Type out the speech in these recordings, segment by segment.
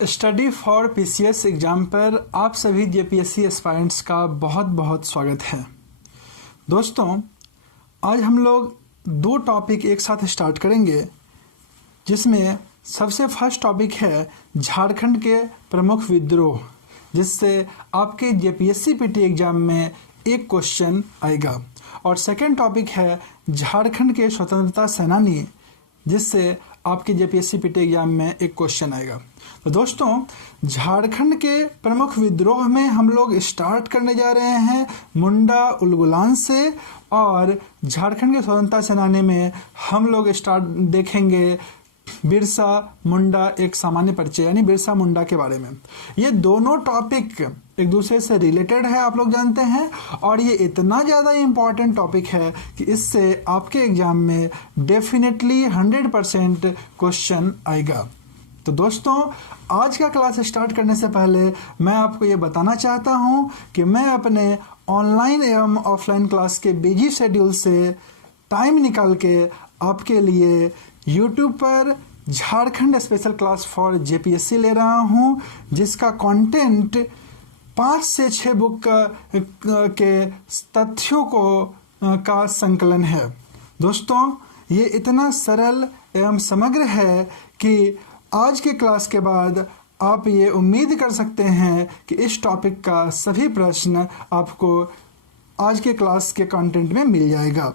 Study for PCS exam पर आप सभी जेपीएससी एस्पायरेंट्स का बहुत बहुत स्वागत है। दोस्तों, आज हम लोग दो टॉपिक एक साथ स्टार्ट करेंगे, जिसमें सबसे फर्स्ट टॉपिक है झारखंड के प्रमुख विद्रोह, जिससे आपके जेपीएससी पीटी एग्ज़ाम में एक क्वेश्चन आएगा। और सेकंड टॉपिक है झारखंड के स्वतंत्रता सेनानी, जिससे आपके जेपीएससी पीटी एग्जाम में एक क्वेश्चन आएगा। तो दोस्तों, झारखंड के प्रमुख विद्रोह में हम लोग स्टार्ट करने जा रहे हैं मुंडा उलगुलान से, और झारखंड के स्वतंत्रता सेनानी में हम लोग स्टार्ट देखेंगे बिरसा मुंडा एक सामान्य परिचय, यानी बिरसा मुंडा के बारे में। ये दोनों टॉपिक एक दूसरे से रिलेटेड है, आप लोग जानते हैं, और ये इतना ज़्यादा इम्पॉर्टेंट टॉपिक है कि इससे आपके एग्जाम में डेफिनेटली 100% क्वेश्चन आएगा। तो दोस्तों, आज का क्लास स्टार्ट करने से पहले मैं आपको ये बताना चाहता हूँ कि मैं अपने ऑनलाइन एवं ऑफलाइन क्लास के बिजी शेड्यूल से टाइम निकाल के आपके लिए यूट्यूब पर Jharkhand special class for JPSC ले रहा हूँ, जिसका कंटेंट 5 से 6 बुक के तथ्यों का संकलन है। दोस्तों, ये इतना सरल एवं समग्र है कि आज के क्लास के बाद आप ये उम्मीद कर सकते हैं कि इस टॉपिक का सभी प्रश्न आपको आज के क्लास के कंटेंट में मिल जाएगा।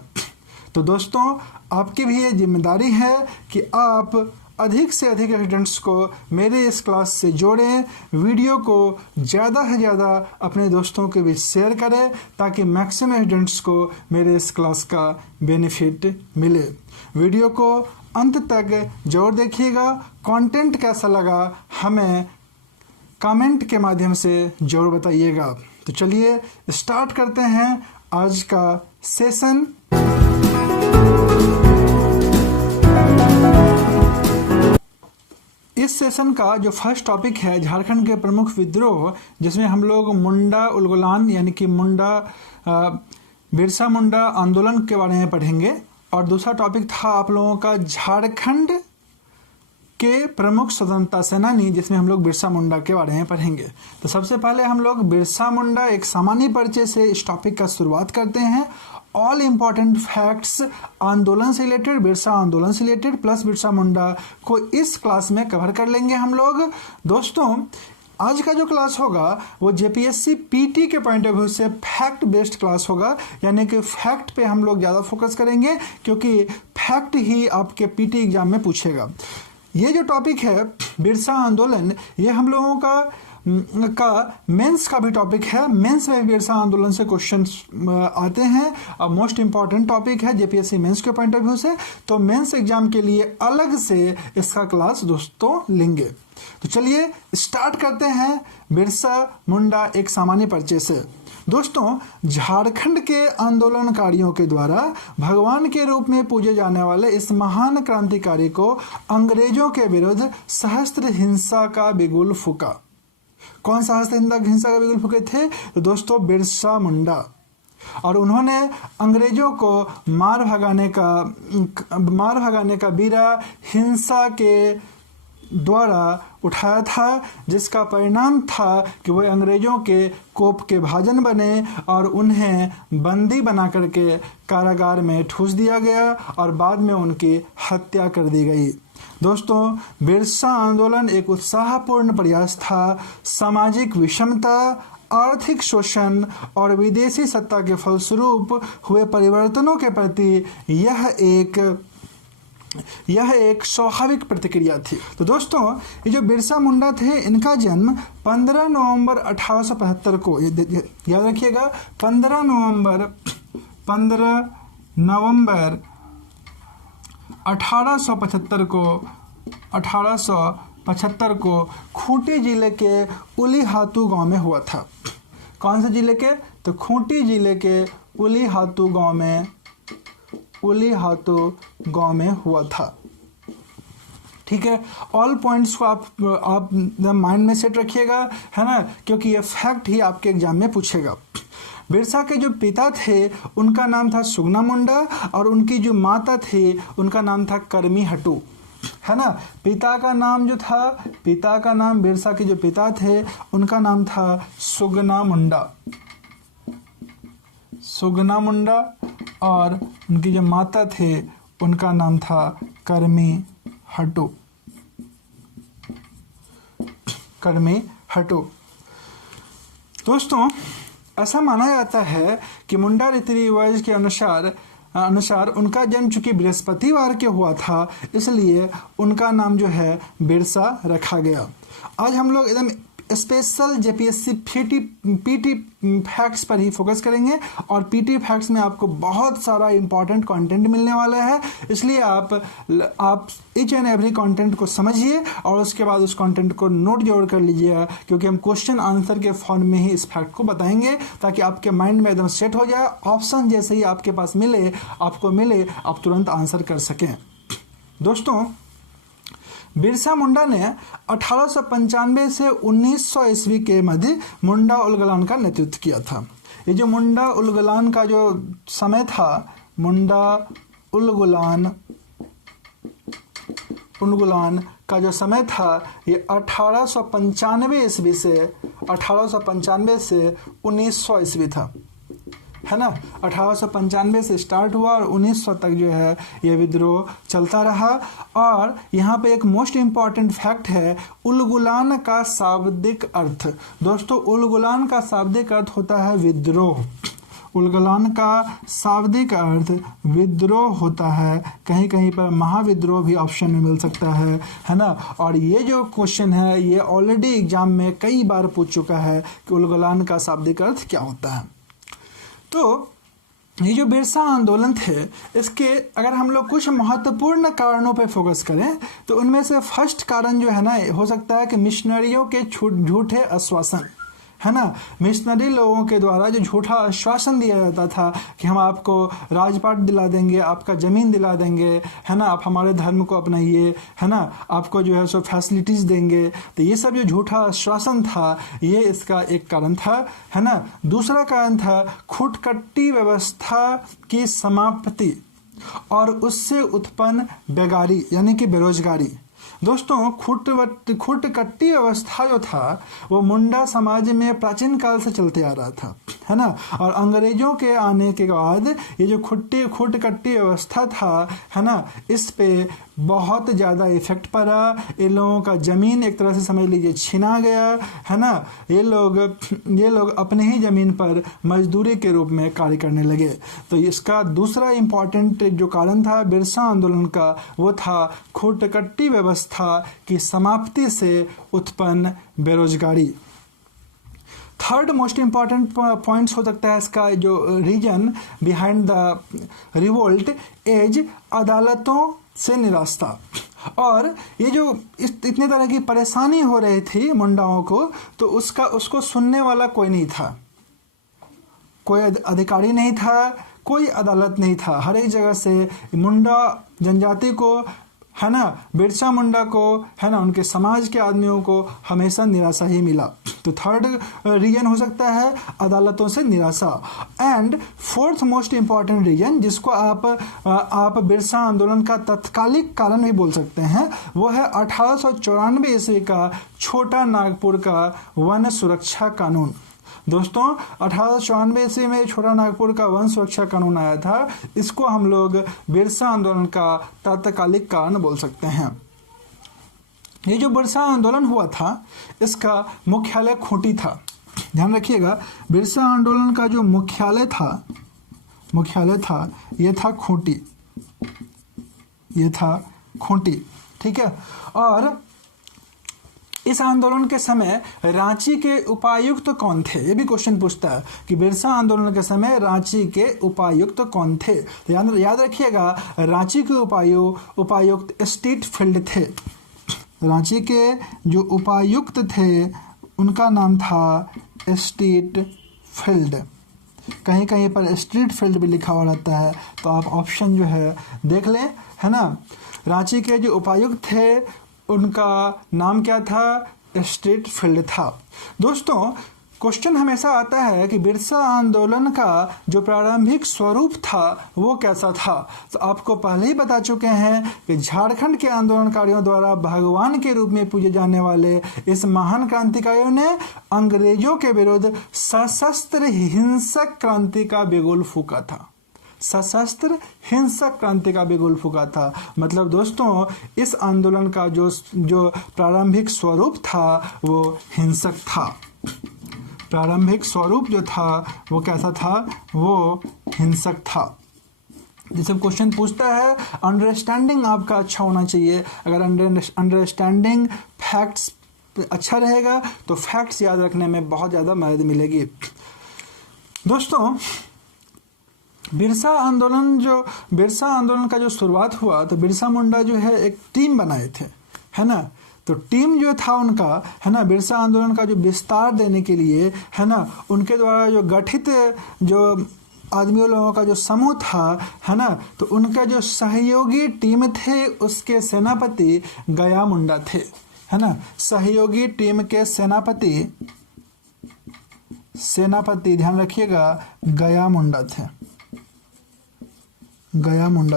तो दोस्तों, आपकी भी ये जिम्मेदारी है कि आप अधिक से अधिक स्टूडेंट्स को मेरे इस क्लास से जोड़ें, वीडियो को ज़्यादा से ज़्यादा अपने दोस्तों के बीच शेयर करें, ताकि मैक्सिमम स्टूडेंट्स को मेरे इस क्लास का बेनिफिट मिले। वीडियो को अंत तक जरूर देखिएगा। कंटेंट कैसा लगा हमें कमेंट के माध्यम से जरूर बताइएगा। तो चलिए स्टार्ट करते हैं आज का सेशन। इस सेशन का जो फर्स्ट टॉपिक है झारखंड के प्रमुख विद्रोह, जिसमें हम लोग मुंडा उलगुलान यानी कि बिरसा मुंडा आंदोलन के बारे में पढ़ेंगे, और दूसरा टॉपिक था आप लोगों का झारखंड के प्रमुख स्वतंत्रता सेनानी, जिसमें हम लोग बिरसा मुंडा के बारे में पढ़ेंगे। तो सबसे पहले हम लोग बिरसा मुंडा एक सामान्य परिचय से इस टॉपिक का शुरुआत करते हैं। ऑल इम्पॉर्टेंट फैक्ट्स आंदोलन से रिलेटेड, बिरसा आंदोलन से रिलेटेड प्लस बिरसा मुंडा को इस क्लास में कवर कर लेंगे हम लोग। दोस्तों, आज का जो क्लास होगा वो जेपीएससी पीटी के पॉइंट ऑफ व्यू से फैक्ट बेस्ड क्लास होगा, यानी कि फैक्ट पे हम लोग ज़्यादा फोकस करेंगे, क्योंकि फैक्ट ही आपके पीटी एग्जाम में पूछेगा। ये जो टॉपिक है बिरसा आंदोलन, ये हम लोगों का मेंस का भी टॉपिक है। मेंस में बिरसा आंदोलन से क्वेश्चन आते हैं, और मोस्ट इंपॉर्टेंट टॉपिक है जेपीएससी मेंस के पॉइंट ऑफ व्यू से। तो मेंस एग्जाम के लिए अलग से इसका क्लास दोस्तों लेंगे। तो चलिए स्टार्ट करते हैं बिरसा मुंडा एक सामान्य परिचय से। दोस्तों, झारखंड के आंदोलनकारियों के द्वारा भगवान के रूप में पूजे जाने वाले इस महान क्रांतिकारी को अंग्रेजों के विरुद्ध सहस्त्र हिंसा का बिगुल फूका। कौन सहस्त्र हिंसा का बिगुल फूके थे? तो दोस्तों, बिरसा मुंडा। और उन्होंने अंग्रेजों को मार भगाने का बीड़ा हिंसा के द्वारा उठाया था, जिसका परिणाम था कि वह अंग्रेजों के कोप के भाजन बने और उन्हें बंदी बना करके कारागार में ठूस दिया गया, और बाद में उनकी हत्या कर दी गई। दोस्तों, बिरसा आंदोलन एक उत्साहपूर्ण प्रयास था। सामाजिक विषमता, आर्थिक शोषण और विदेशी सत्ता के फलस्वरूप हुए परिवर्तनों के प्रति यह एक स्वाभाविक प्रतिक्रिया थी। तो दोस्तों, ये जो बिरसा मुंडा थे, इनका जन्म 15 नवंबर 1875 को, याद रखिएगा, 15 नवंबर 1875 को खूंटी जिले के उलीहातू गांव में हुआ था। कौन से जिले के? तो खूंटी जिले के उलीहातू गांव में हुआ था। ठीक है, ऑल पॉइंट्स को आप माइंड में सेट रखिएगा, है ना, क्योंकि ये फैक्ट ही आपके एग्जाम में पूछेगा। बिरसा के जो पिता थे उनका नाम था सुगना मुंडा, और उनकी जो माता थी उनका नाम था करमी हटू। है ना। पिता का नाम जो था, पिता का नाम, बिरसा के जो पिता थे उनका नाम था सुगना मुंडा, सुगना मुंडा, और उनकी जो माता थे उनका नाम था कर्मी हटो, कर्मी हटो। दोस्तों, ऐसा माना जाता है कि मुंडा रीति रिवाज के अनुसार उनका जन्म चूंकि बृहस्पतिवार के हुआ था, इसलिए उनका नाम जो है बिरसा रखा गया। आज हम लोग एकदम स्पेशल जेपीएससी पीटी फैक्ट्स पर ही फोकस करेंगे, और पीटी फैक्ट्स में आपको बहुत सारा इंपॉर्टेंट कंटेंट मिलने वाला है, इसलिए आप ईच एंड एवरी कंटेंट को समझिए और उसके बाद उस कंटेंट को नोट जरूर कर लीजिएगा, क्योंकि हम क्वेश्चन आंसर के फॉर्म में ही इस फैक्ट को बताएंगे ताकि आपके माइंड में एकदम सेट हो जाए। ऑप्शन जैसे ही आपके पास आपको मिले आप तुरंत आंसर कर सकें। दोस्तों, बिरसा मुंडा ने 1895 से 1900 ईस्वी के मध्य मुंडा उलगलान का नेतृत्व किया था। ये जो मुंडा उलगलान का जो समय था, मुंडा उलगलान का जो समय था, ये 1895 ईस्वी से 1900 ईस्वी था, है ना। 1895 से स्टार्ट हुआ और 1900 तक जो है ये विद्रोह चलता रहा। और यहाँ पे एक मोस्ट इम्पॉर्टेंट फैक्ट है, उलगुलान का शाब्दिक अर्थ। दोस्तों, उलगुलान का शाब्दिक अर्थ होता है विद्रोह। उलगुलान का शाब्दिक अर्थ विद्रोह होता है, कहीं कहीं पर महाविद्रोह भी ऑप्शन में मिल सकता है ना। और ये जो क्वेश्चन है ये ऑलरेडी एग्जाम में कई बार पूछ चुका है कि उलगुलान का शाब्दिक अर्थ क्या होता है। तो ये जो बिरसा आंदोलन थे, इसके अगर हम लोग कुछ महत्वपूर्ण कारणों पर फोकस करें तो उनमें से फर्स्ट कारण जो है ना, हो सकता है कि मिशनरियों के झूठे आश्वासन, है ना। मिशनरी लोगों के द्वारा जो झूठा आश्वासन दिया जाता था कि हम आपको राजपाट दिला देंगे, आपका ज़मीन दिला देंगे, है ना, आप हमारे धर्म को अपनाइए, है ना, आपको जो है सो फैसिलिटीज़ देंगे, तो ये सब जो झूठा आश्वासन था ये इसका एक कारण था, है ना। दूसरा कारण था खुटकट्टी व्यवस्था की समाप्ति और उससे उत्पन्न बेगारी यानी कि बेरोजगारी। दोस्तों, खुटकट्टी व्यवस्था जो था वो मुंडा समाज में प्राचीन काल से चलते आ रहा था, है ना। और अंग्रेजों के आने के बाद ये जो खुटकट्टी व्यवस्था था, है ना, इस पे बहुत ज़्यादा इफेक्ट पड़ा। ये लोगों का ज़मीन एक तरह से समझ लीजिए छीना गया, है ना। ये लोग अपने ही ज़मीन पर मजदूरी के रूप में कार्य करने लगे। तो इसका दूसरा इम्पॉर्टेंट जो कारण था बिरसा आंदोलन का, वो था खुटकट्टी व्यवस्था की समाप्ति से उत्पन्न बेरोजगारी। थर्ड मोस्ट इम्पॉर्टेंट पॉइंट्स हो सकता है इसका जो reason behind the revolt as अदालतों से निराशा। और ये जो इतने तरह की परेशानी हो रही थी मुंडाओं को, तो उसको सुनने वाला कोई नहीं था, कोई अधिकारी नहीं था, कोई अदालत नहीं था। हर एक जगह से मुंडा जनजाति को, है ना, बिरसा मुंडा को, है ना, उनके समाज के आदमियों को हमेशा निराशा ही मिला। तो थर्ड रीजन हो सकता है अदालतों से निराशा। And fourth most important reason, जिसको आप बिरसा आंदोलन का तत्कालिक कारण भी बोल सकते हैं, वो है 1894 ईस्वी का छोटा नागपुर का वन सुरक्षा कानून। दोस्तों, 1894 ईस्वी में छोटा नागपुर का वन सुरक्षा कानून आया था। इसको हम लोग बिरसा आंदोलन का तात्कालिक कारण बोल सकते हैं। ये जो बिरसा आंदोलन हुआ था इसका मुख्यालय खूंटी था। ध्यान रखिएगा, बिरसा आंदोलन का जो मुख्यालय था ये था खूंटी, ठीक है। और इस आंदोलन के समय रांची के उपायुक्त कौन थे, ये भी क्वेश्चन पूछता है कि बिरसा आंदोलन के समय रांची के उपायुक्त कौन थे। तो याद रखिएगा, रांची के उपायुक्त स्ट्रीटफील्ड थे। रांची के जो उपायुक्त थे उनका नाम था स्ट्रीटफील्ड। कहीं कहीं पर स्ट्रीटफील्ड भी लिखा हुआ रहता है, तो आप ऑप्शन जो है देख लें, है ना। रांची के जो उपायुक्त थे उनका नाम क्या था, स्ट्रीटफील्ड था। दोस्तों, क्वेश्चन हमेशा आता है कि बिरसा आंदोलन का जो प्रारंभिक स्वरूप था वो कैसा था। तो आपको पहले ही बता चुके हैं कि झारखंड के आंदोलनकारियों द्वारा भगवान के रूप में पूजे जाने वाले इस महान क्रांतिकारियों ने अंग्रेजों के विरुद्ध सशस्त्र हिंसक क्रांति का बिगुल फूंका था। सशस्त्र हिंसक क्रांति का बिगुल फूंका था। मतलब दोस्तों इस आंदोलन का जो प्रारंभिक स्वरूप था वो हिंसक था। प्रारंभिक स्वरूप जो था वो कैसा था, वो हिंसक था। जैसे क्वेश्चन पूछता है अंडरस्टैंडिंग आपका अच्छा होना चाहिए। अगर अंडरस्टैंडिंग फैक्ट्स अच्छा रहेगा तो फैक्ट्स याद रखने में बहुत ज़्यादा मदद मिलेगी। दोस्तों बिरसा आंदोलन का जो शुरुआत हुआ तो बिरसा मुंडा जो है एक टीम बनाए थे, है ना। तो टीम जो था उनका, है ना, बिरसा आंदोलन का जो विस्तार देने के लिए, है ना, उनके द्वारा जो गठित जो आदमियों लोगों का जो समूह था, है ना, तो उनका जो सहयोगी टीम थे उसके सेनापति गया मुंडा थे, है ना। सहयोगी टीम के सेनापति ध्यान रखिएगा गया मुंडा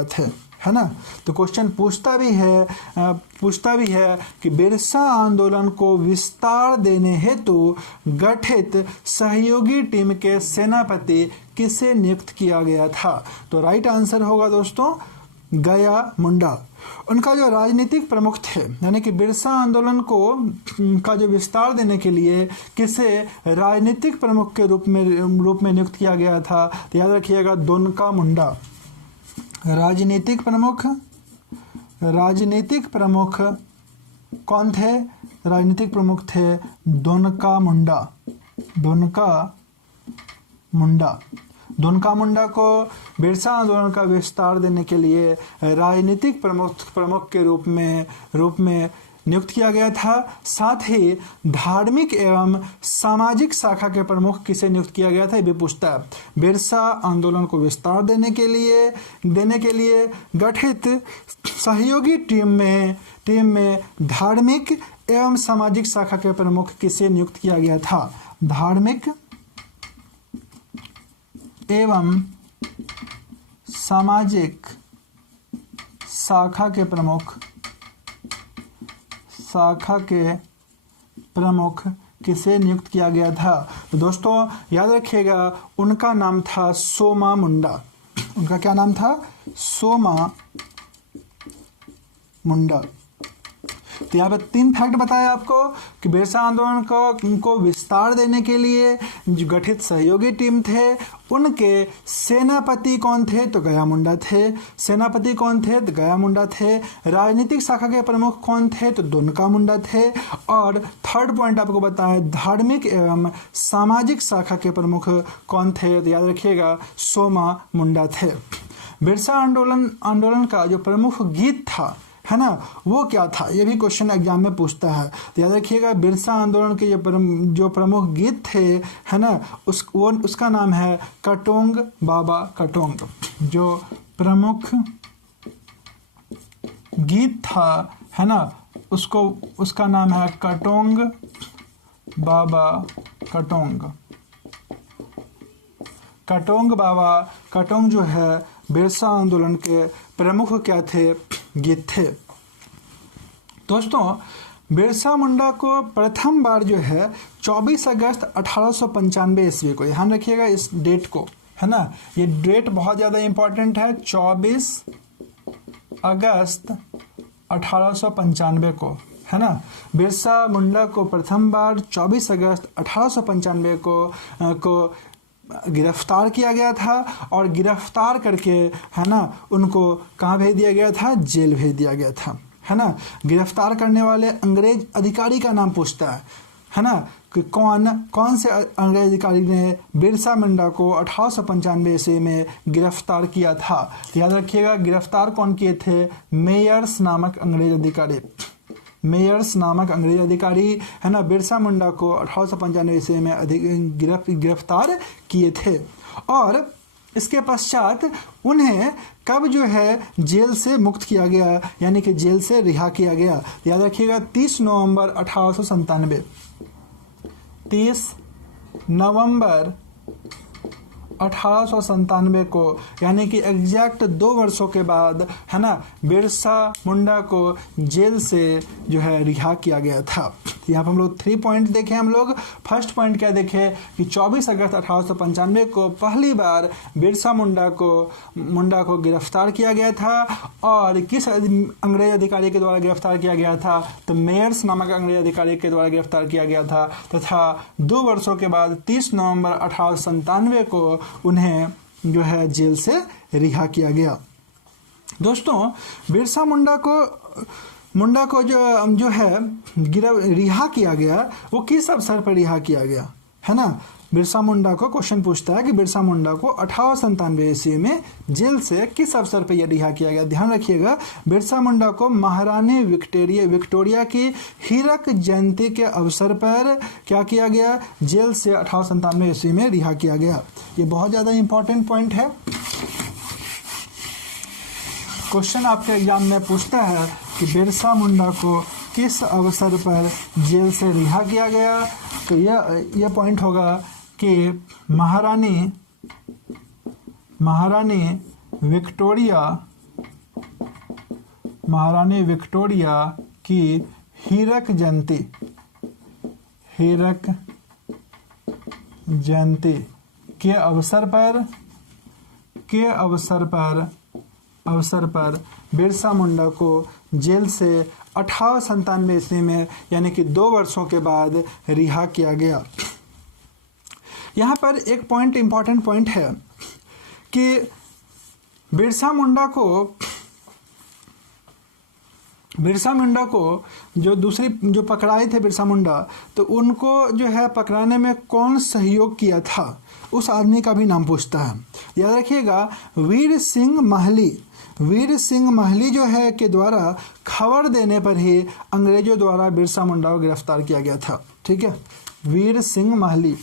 थे, है ना। तो क्वेश्चन पूछता भी है कि बिरसा आंदोलन को विस्तार देने हेतु गठित सहयोगी टीम के सेनापति किसे नियुक्त किया गया था। तो राइट आंसर होगा दोस्तों गया मुंडा। उनका जो राजनीतिक प्रमुख थे, यानी कि बिरसा आंदोलन का जो विस्तार देने के लिए किसे राजनीतिक प्रमुख के रूप में नियुक्त किया गया था। तो याद रखिएगा दोनका मुंडा। राजनीतिक प्रमुख कौन थे? राजनीतिक प्रमुख थे दोनका मुंडा को बिरसा आंदोलन का विस्तार देने के लिए राजनीतिक प्रमुख के रूप में नियुक्त किया गया था। साथ ही धार्मिक एवं सामाजिक शाखा के प्रमुख किसे नियुक्त किया गया था, ये भी पूछता है। बिरसा आंदोलन को विस्तार देने के लिए गठित सहयोगी टीम में धार्मिक एवं सामाजिक शाखा के प्रमुख किसे नियुक्त किया गया था। धार्मिक एवं सामाजिक शाखा के प्रमुख किसे नियुक्त किया गया था। तो दोस्तों याद रखिएगा उनका नाम था सोमा मुंडा। उनका क्या नाम था? सोमा मुंडा। तो यहाँ पे 3 फैक्ट बताया आपको कि बिरसा आंदोलन को विस्तार देने के लिए जो गठित सहयोगी टीम थे उनके सेनापति कौन थे, तो गया मुंडा थे। सेनापति कौन थे, तो गया मुंडा थे। राजनीतिक शाखा के प्रमुख कौन थे, तो दोनका मुंडा थे। और थर्ड पॉइंट आपको बताया धार्मिक एवं सामाजिक शाखा के प्रमुख कौन थे, तो याद रखिएगा सोमा मुंडा थे। बिरसा आंदोलन का जो प्रमुख गीत था, है ना, वो क्या था, ये भी क्वेश्चन एग्जाम में पूछता है। तो याद रखिएगा बिरसा आंदोलन के जो प्रमुख गीत थे, है ना, उसका नाम है कटोंग बाबा कटोंग। जो प्रमुख गीत था, है ना, उसका नाम है कटोंग बाबा कटोंग। कटोंग बाबा कटोंग जो है बिरसा आंदोलन के प्रमुख क्या थे, गीत थे। दोस्तों बिरसा मुंडा को प्रथम बार जो है 24 अगस्त 1895 ईस्वी को, ध्यान रखिएगा इस डेट को, है ना, ये डेट बहुत ज़्यादा इंपॉर्टेंट है। 24 अगस्त 1895 को, है ना, बिरसा मुंडा को प्रथम बार 24 अगस्त 1895 को गिरफ्तार किया गया था। और गिरफ्तार करके, है ना, उनको कहाँ भेज दिया गया था, जेल भेज दिया गया था, है ना। गिरफ्तार करने वाले अंग्रेज अधिकारी का नाम पूछता है ना, कि कौन से अंग्रेज अधिकारी ने बिरसा मुंडा को 1895 ईस्वी में गिरफ्तार किया था। याद रखिएगा गिरफ्तार कौन किए थे, मेयर्स नामक अंग्रेज अधिकारी, है ना, बिरसा मुंडा को 1895 ईस्वी में गिरफ्तार किए थे। और इसके पश्चात उन्हें कब जो है जेल से मुक्त किया गया, यानी कि जेल से रिहा किया गया। याद रखिएगा 30 नवंबर 1897। 30 नवंबर 1897 को, यानी कि एग्जैक्ट 2 वर्षों के बाद, है ना, बिरसा मुंडा को जेल से जो है रिहा किया गया था। यहाँ पर हम लोग 3 पॉइंट देखें। हम लोग फर्स्ट पॉइंट क्या देखे कि 24 अगस्त 1895 को पहली बार बिरसा मुंडा को गिरफ्तार किया गया था। और किस अंग्रेज अधिकारी के द्वारा गिरफ्तार किया गया था? तो मेयर्स नामक अंग्रेज अधिकारी के द्वारा गिरफ्तार किया गया था, तथा 2 वर्षों के बाद 30 नवंबर 1897 को उन्हें जो है जेल से रिहा किया गया। दोस्तों, बिरसा मुंडा को जो है रिहा किया गया, वो किस अवसर पर रिहा किया गया, है ना? बिरसा मुंडा को क्वेश्चन पूछता है कि बिरसा मुंडा को 1897 ईस्वी में जेल से किस अवसर पर यह रिहा किया गया। ध्यान रखिएगा, बिरसा मुंडा को महारानी विक्टोरिया की हीरक जयंती के अवसर पर क्या किया गया? जेल से 1897 ईस्वी में रिहा किया गया। ये बहुत ज़्यादा इंपॉर्टेंट पॉइंट है। क्वेश्चन आपके एग्जाम में पूछता है कि बिरसा मुंडा को किस अवसर पर जेल से रिहा किया गया, तो यह पॉइंट होगा कि महारानी विक्टोरिया की हीरक जयंती के अवसर पर बिरसा मुंडा को जेल से 1897 ईस्वी में, यानी कि 2 वर्षों के बाद रिहा किया गया। यहाँ पर एक पॉइंट, इंपॉर्टेंट पॉइंट है कि बिरसा मुंडा को जो पकड़ाए थे बिरसा मुंडा, तो उनको जो है पकड़ाने में कौन सहयोग किया था, उस आदमी का भी नाम पूछता है। याद रखिएगा, वीर सिंह महली जो है के द्वारा खबर देने पर ही अंग्रेजों द्वारा बिरसा मुंडा को गिरफ्तार किया गया था। ठीक है, वीर सिंह महली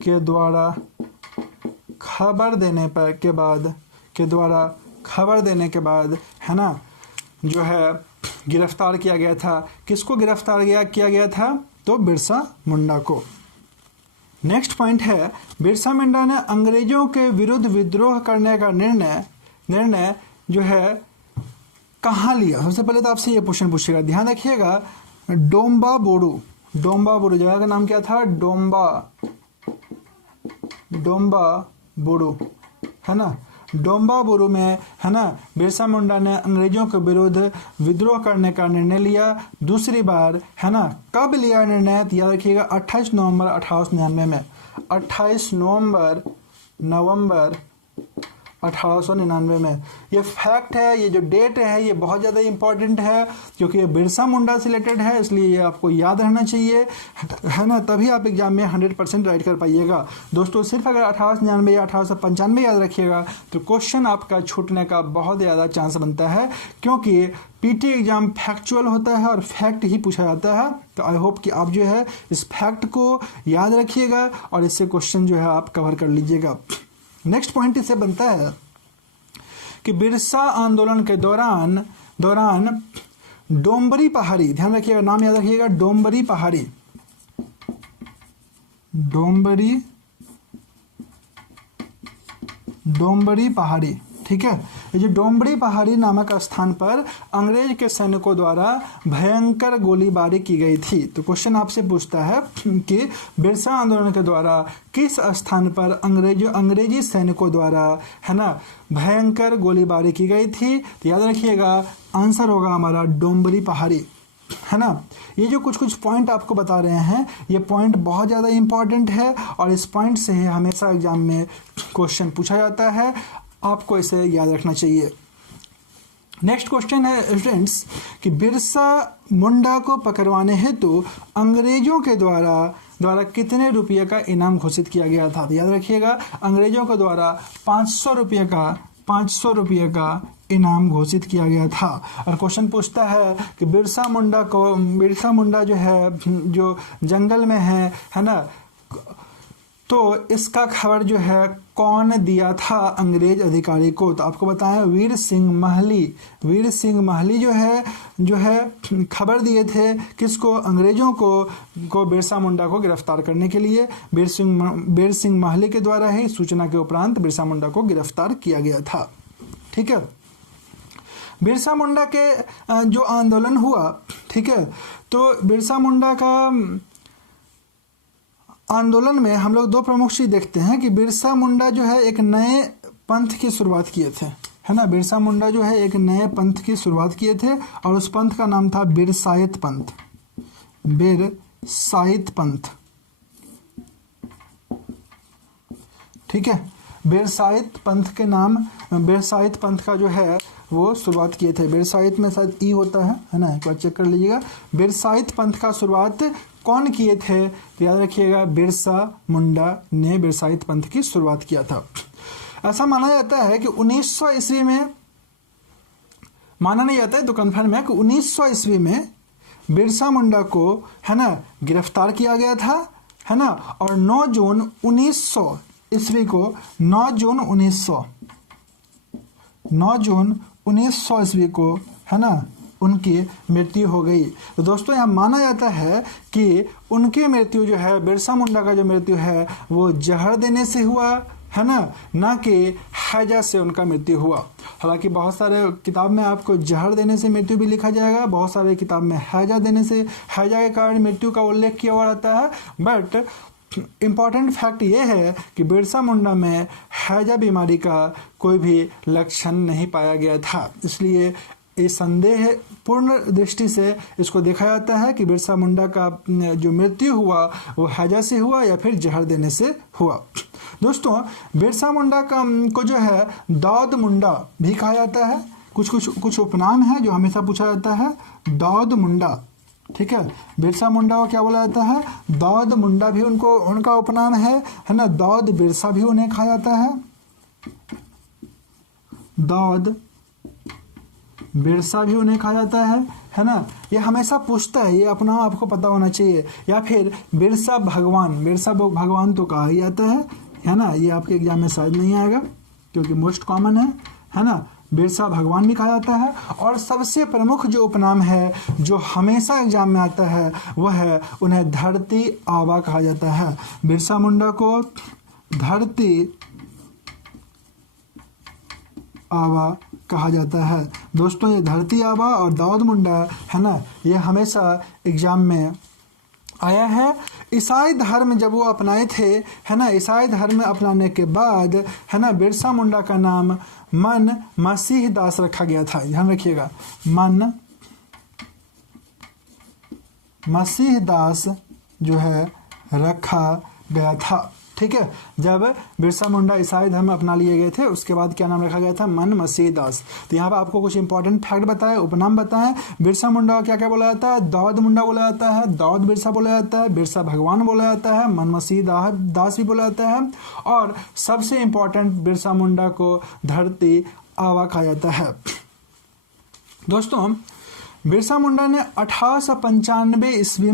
के द्वारा खबर देने के बाद है ना, जो है गिरफ्तार किया गया था। किसको गिरफ्तार किया गया था? तो बिरसा मुंडा को। नेक्स्ट पॉइंट है, बिरसा मुंडा ने अंग्रेजों के विरुद्ध विद्रोह करने का निर्णय जो है कहाँ लिया? सबसे पहले तो आपसे ये क्वेश्चन पूछेगा। ध्यान रखिएगा, डोम्बा बोरू जगह का नाम क्या था? डोम्बा बोरू, है ना। डोम्बा बोरू में, है ना, बिरसा मुंडा ने अंग्रेजों के विरुद्ध विद्रोह करने का निर्णय लिया दूसरी बार, है ना। कब लिया निर्णय? याद रखिएगा, 28 नवंबर 1899 में। 28 नवंबर 1899 में। ये फैक्ट है, ये जो डेट है ये बहुत ज़्यादा इंपॉर्टेंट है, क्योंकि ये बिरसा मुंडा से रिलेटेड है, इसलिए ये आपको याद रहना चाहिए, है ना। तभी आप एग्जाम में 100% राइट कर पाइएगा। दोस्तों, सिर्फ अगर 1899 या 1895 याद रखिएगा तो क्वेश्चन आपका छूटने का बहुत ज़्यादा चांस बनता है, क्योंकि पीटी एग्जाम फैक्चुअल होता है और फैक्ट ही पूछा जाता है। तो आई होप कि आप जो है इस फैक्ट को याद रखिएगा और इससे क्वेश्चन जो है आप कवर कर लीजिएगा। नेक्स्ट पॉइंट इससे बनता है कि बिरसा आंदोलन के दौरान डोम्बरी पहाड़ी, ध्यान रखिएगा, नाम याद रखिएगा, डोम्बरी पहाड़ी, ठीक है। ये जो डोम्बरी पहाड़ी नामक स्थान पर अंग्रेज के सैनिकों द्वारा भयंकर गोलीबारी की गई थी। तो क्वेश्चन आपसे पूछता है कि बिरसा आंदोलन के द्वारा किस स्थान पर अंग्रेजी सैनिकों द्वारा, है ना, भयंकर गोलीबारी की गई थी? तो याद रखिएगा, आंसर होगा हमारा डोम्बरी पहाड़ी, है ना। ये जो कुछ पॉइंट आपको बता रहे हैं, ये पॉइंट बहुत ज़्यादा इंपॉर्टेंट है और इस पॉइंट से ही हमेशा एग्जाम में क्वेश्चन पूछा जाता है, आपको इसे याद रखना चाहिए। नेक्स्ट क्वेश्चन है स्टूडेंट्स कि बिरसा मुंडा को पकड़वाने हेतु अंग्रेजों के द्वारा कितने रुपये का इनाम घोषित किया गया था? तो याद रखिएगा, अंग्रेजों के द्वारा 500 रुपये का इनाम घोषित किया गया था। और क्वेश्चन पूछता है कि बिरसा मुंडा जो है, जो जंगल में है ना, तो इसका खबर जो है कौन दिया था अंग्रेज अधिकारी को? तो आपको बताएं वीर सिंह महली। वीर सिंह महली जो है खबर दिए थे किसको? अंग्रेजों को बिरसा मुंडा को गिरफ्तार करने के लिए। वीर सिंह महली के द्वारा ही सूचना के उपरांत बिरसा मुंडा को गिरफ्तार किया गया था। ठीक है, बिरसा मुंडा के जो आंदोलन हुआ, ठीक है, तो बिरसा मुंडा का आंदोलन में हम लोग दो प्रमुख चीज देखते हैं कि बिरसा मुंडा जो है एक नए पंथ की शुरुआत किए थे, है ना। बिरसा मुंडा जो है एक नए पंथ की शुरुआत किए थे और उस पंथ का नाम था बिरसायत पंथ। बिरसायत पंथ, ठीक है। बिरसायत पंथ के नाम, बिरसायत पंथ का जो है वो शुरुआत किए थे। बिरसायत में शायद ई होता है ना, एक बार चेक कर लीजिएगा। बिरसायत पंथ का शुरुआत कौन किए थे? तो याद रखिएगा बिरसा मुंडा ने बिरसायत पंथ की शुरुआत किया था। ऐसा माना जाता है कि 1900 ईस्वी में, माना नहीं जाता है तो कन्फर्म है कि 1900 ईस्वी में बिरसा मुंडा को, है ना, गिरफ्तार किया गया था, है ना। और 9 जून 1900 ईस्वी को 9 जून 1900 ईस्वी को, है ना, उनकी मृत्यु हो गई। तो दोस्तों यहाँ माना जाता है कि उनकी मृत्यु जो है, बिरसा मुंडा का जो मृत्यु है वो जहर देने से हुआ, है ना कि हैजा से उनका मृत्यु हुआ। हालांकि बहुत सारे किताब में आपको जहर देने से मृत्यु भी लिखा जाएगा, बहुत सारे किताब में हैजा देने से, हैजा के कारण मृत्यु का उल्लेख किया हुआ रहता है। बट इम्पॉर्टेंट फैक्ट ये है कि बिरसा मुंडा में हैजा बीमारी का कोई भी लक्षण नहीं पाया गया था। इसलिए इस संदेह पूर्ण दृष्टि से इसको देखा जाता है कि बिरसा मुंडा का जो मृत्यु हुआ वो हैजा से हुआ या फिर जहर देने से हुआ। दोस्तों बिरसा मुंडा को जो है दाऊद मुंडा भी कहा जाता है। कुछ उपनाम है जो हमेशा पूछा जाता है, दाऊद मुंडा, ठीक है। बिरसा मुंडा को क्या बोला जाता है? दाऊद मुंडा भी उनका उपनाम है ना। दाऊद बिरसा भी उन्हें कहा जाता है, दाऊद बिरसा भी उन्हें कहा जाता है ना। ये हमेशा पूछता है, ये अपना आपको पता होना चाहिए। या फिर बिरसा भगवान तो कहा ही जाता है ना। ये आपके एग्जाम में शायद नहीं आएगा क्योंकि मोस्ट कॉमन है ना। बिरसा भगवान भी कहा जाता है। और सबसे प्रमुख जो उपनाम है जो हमेशा एग्जाम में आता है वह है उन्हें धरती आबा कहा जाता है। बिरसा मुंडा को धरती आबा कहा जाता है। दोस्तों ये धरती आबा और दाऊद मुंडा, है ना, ये हमेशा एग्जाम में आया है। ईसाई धर्म जब वो अपनाए थे, है ना, ईसाई धर्म अपनाने के बाद, है ना, बिरसा मुंडा का नाम मन मसीह दास रखा गया था। ध्यान रखिएगा, मन मसीह दास जो है रखा गया था। ठीक है, जब बिरसा मुंडा ईसाई धर्म अपना लिए गए थे उसके बाद क्या नाम रखा गया था? मन मसीह दास। तो यहाँ पर आपको कुछ इंपॉर्टेंट फैक्ट बताए, उपनाम बताएं। बिरसा मुंडा को क्या क्या बोला जाता है? दाऊद मुंडा बोला जाता है, दाऊद बिरसा बोला जाता है, बिरसा भगवान बोला जाता है, मन मसीह दास भी बोला जाता है, और सबसे इंपॉर्टेंट बिरसा मुंडा को धरती आबा कहा जाता है। दोस्तों बिरसा मुंडा ने 1895 ईस्वी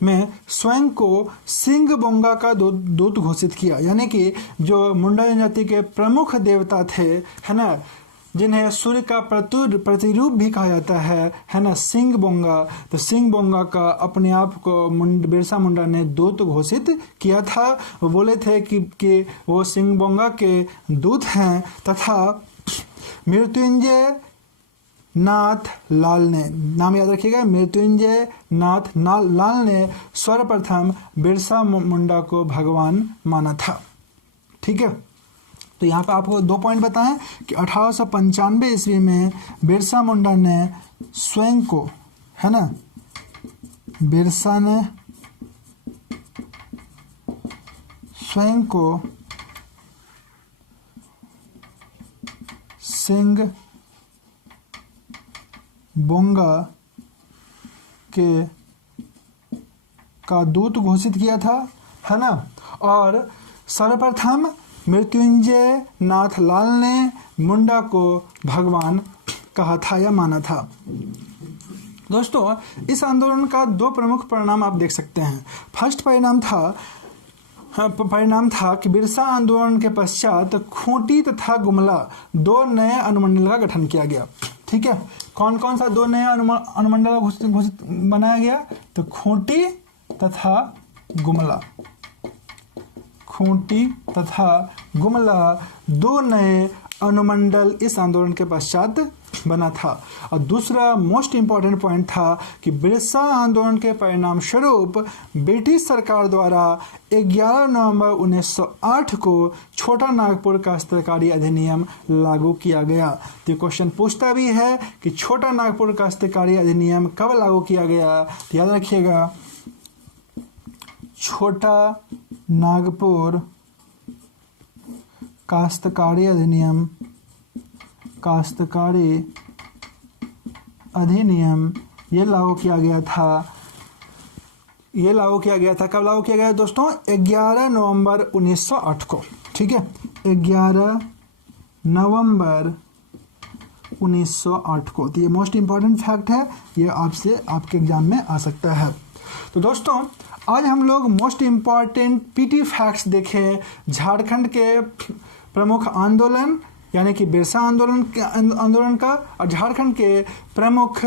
में स्वयं को सिंह बोंगा का दूत घोषित किया। यानी कि जो मुंडा जनजाति के प्रमुख देवता थे, है ना, जिन्हें सूर्य का प्रतिरूप भी कहा जाता है ना, सिंह बोंगा। तो सिंह बोंगा का अपने आप को बिरसा मुंडा ने दूत घोषित किया था। वो बोले थे कि वो सिंह बोंगा के दूत हैं, तथा मृत्युंजय नाथ लाल ने, नाम याद रखिएगा, मृत्युंजय नाथ लाल ने सर्वप्रथम बिरसा मुंडा को भगवान माना था। ठीक है, तो यहाँ पे आपको 2 पॉइंट बताएं कि 1895 ईस्वी में बिरसा मुंडा ने स्वयं को, है ना, बिरसा ने स्वयं को सिंह बोंगा का दूत घोषित किया था, है ना। और सर्वप्रथम मृत्युंजय नाथ लाल ने मुंडा को भगवान कहा था या माना था। दोस्तों इस आंदोलन का 2 प्रमुख परिणाम आप देख सकते हैं। फर्स्ट परिणाम था परिणाम था कि बिरसा आंदोलन के पश्चात खूंटी तथा गुमला 2 नए अनुमंडल का गठन किया गया। ठीक है, कौन कौन सा 2 नए अनुमंडल घोषित बनाया गया? तो खूंटी तथा गुमला, खूंटी तथा गुमला 2 नए अनुमंडल इस आंदोलन के पश्चात बना था। और दूसरा मोस्ट इंपॉर्टेंट पॉइंट था कि बिरसा आंदोलन के परिणाम स्वरूप ब्रिटिश सरकार द्वारा 11 नवंबर 1908 को छोटा नागपुर काश्तकारी अधिनियम लागू किया गया। तो क्वेश्चन पूछता भी है कि छोटा नागपुर काश्तकारी अधिनियम कब लागू किया गया? तो याद रखिएगा, छोटा नागपुर काश्तकारी अधिनियम, काश्तकारी अधिनियम ये लागू किया गया था। ये लागू किया गया था, कब लागू किया गया दोस्तों? 11 नवंबर 1908 को। ठीक है, 11 नवंबर 1908 को। तो ये मोस्ट इंपॉर्टेंट फैक्ट है, ये आपसे आपके एग्जाम में आ सकता है। तो दोस्तों आज हम लोग मोस्ट इंपॉर्टेंट पीटी फैक्ट्स देखें झारखंड के प्रमुख आंदोलन यानी कि बिरसा आंदोलन का, और झारखंड के प्रमुख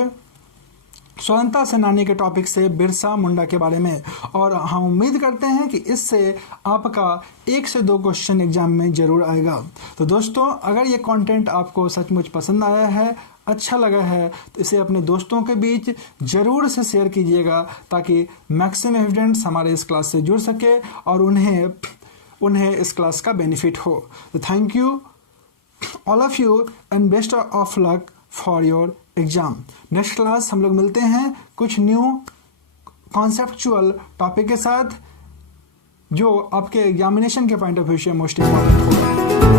स्वतंत्रता सेनानी के टॉपिक से बिरसा मुंडा के बारे में। और हम उम्मीद करते हैं कि इससे आपका 1 से 2 क्वेश्चन एग्जाम में जरूर आएगा। तो दोस्तों अगर ये कंटेंट आपको सचमुच पसंद आया है, अच्छा लगा है, तो इसे अपने दोस्तों के बीच जरूर से शेयर कीजिएगा ताकि मैक्सिमम स्टूडेंट्स हमारे इस क्लास से जुड़ सके और उन्हें इस क्लास का बेनिफिट हो। तो thank you all of you and best of luck for your exam. Next class हम लोग मिलते हैं कुछ न्यू कॉन्सेप्चुअल टॉपिक के साथ जो आपके एग्जामिनेशन के पॉइंट ऑफ व्यू से मोस्ट इंपॉर्टेंट होगा।